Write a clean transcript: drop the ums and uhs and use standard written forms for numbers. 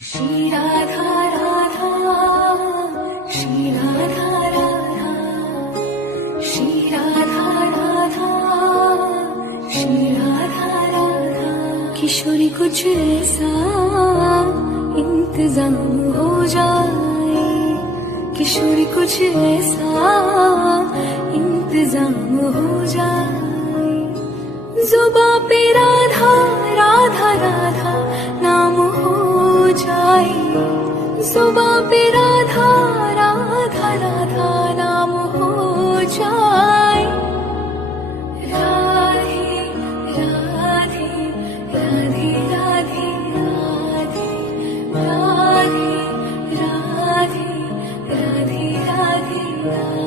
श्री राधा राधा, श्री राधा राधा, श्री राधा राधा, श्री राधा राधा। किशोरी कुछ ऐसा इंतजाम हो जाए, किशोरी कुछ ऐसा इंतजाम हो जाए। जुबां पे राधा राधा राधा नाम हो जाए, जुबां पे राधा राधा राधा नाम हो जाए। राधे राधे राधे राधे राधे, राधे राधे राधे राधे राधे।